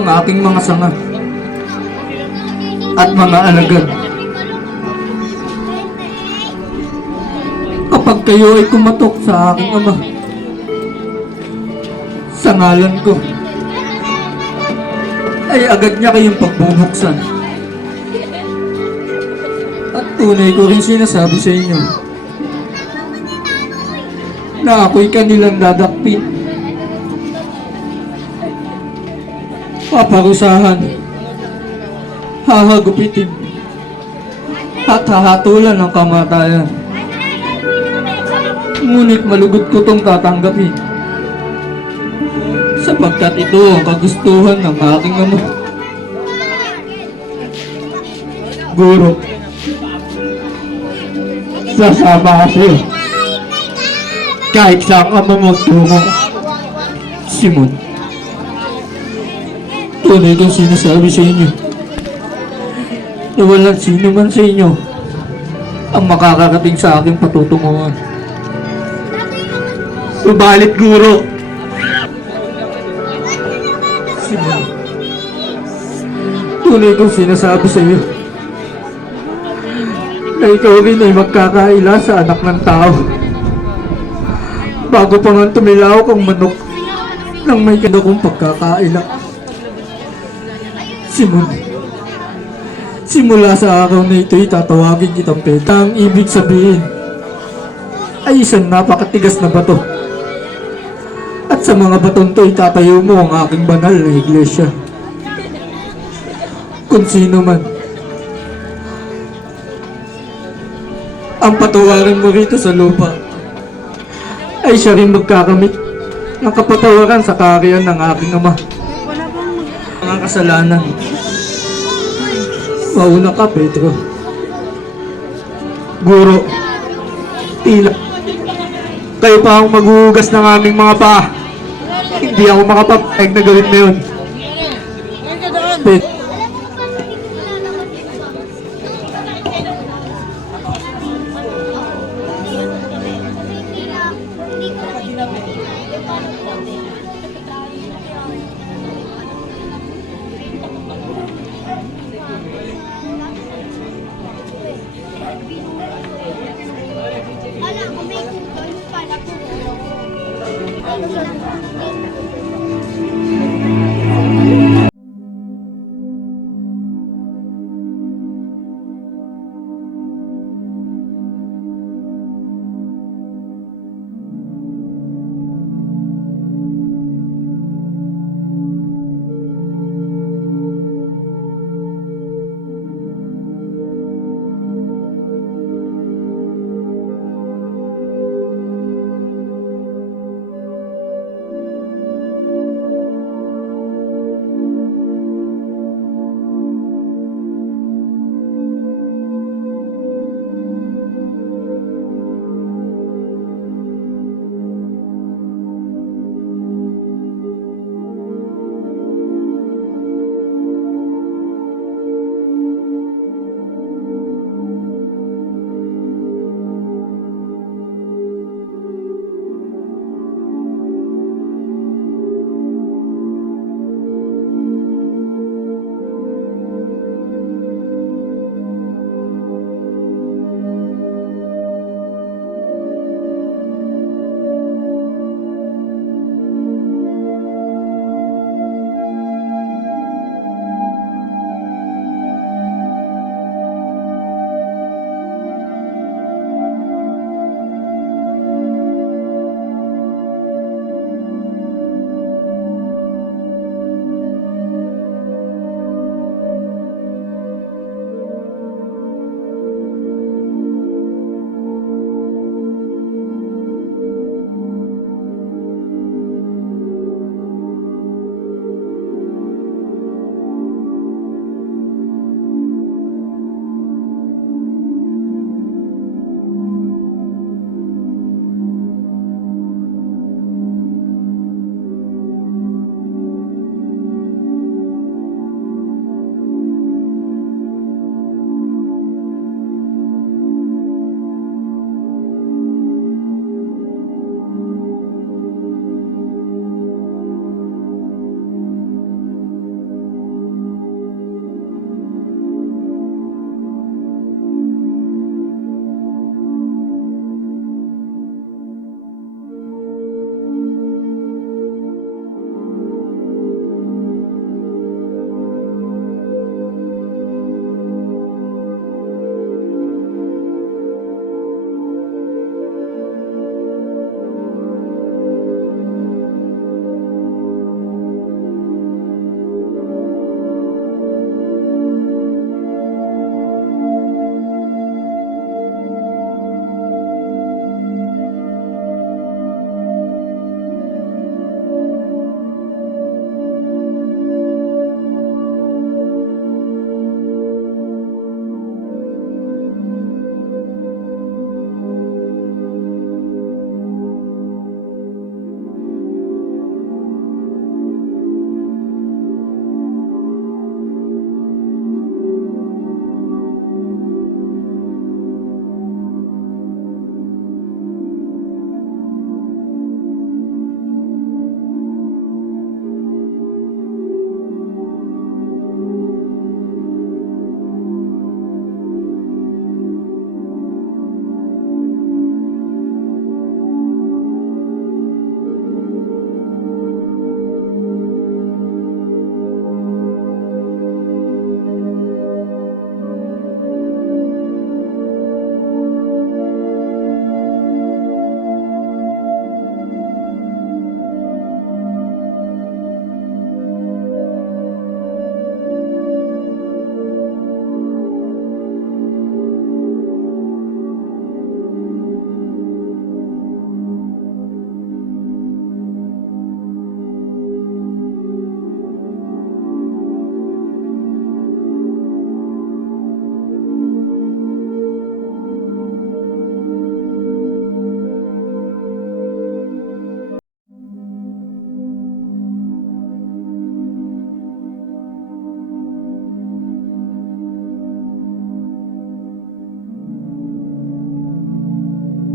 ang aking mga sanga at mga alagad. Kapag kayo ay kumatok sa aking ama, sa ngalan ko, ay agad niya kayong pagbubuksan. At tunay ko rin sinasabi sa inyo na ako'y kanilang dadakpin. Paparusahan, hahagupitin, at hahatulan ng kamatayan. Ngunit malugod ko tong tatanggapin sapagkat ito ang kagustuhan ng aking ama. Guro, sasama sa'yo. Kahit saan ka mamagtungo. Simon, tunay kong sinasabi sa inyo na walang sino man sa inyo ang makakarating sa aking patutunguhan. Subalit, guro, tunay kong sinasabi sa iyo na ikaw rin ay magkakaila sa anak ng tao. Bago pa nga tumilaw kang manok nang may kanda kong pagkakaila. Simon, simula sa araw na ito'y tatawagin kitang peta. Ang ibig sabihin ay isang napakatigas na bato. At sa mga batong to itatayo mo ang aking banal na iglesia. Kung sino man ang patawarin mo rito sa lupa ay siya rin magkakamit ng kapatawaran sa kariyan ng aking ama. Mga kasalanan. Mauna ka, Pedro. Guro, tila. Kayo pa ang maghuhugas ng aming mga paa. Hindi ako makapapayag na gawin mo yun. Pedro.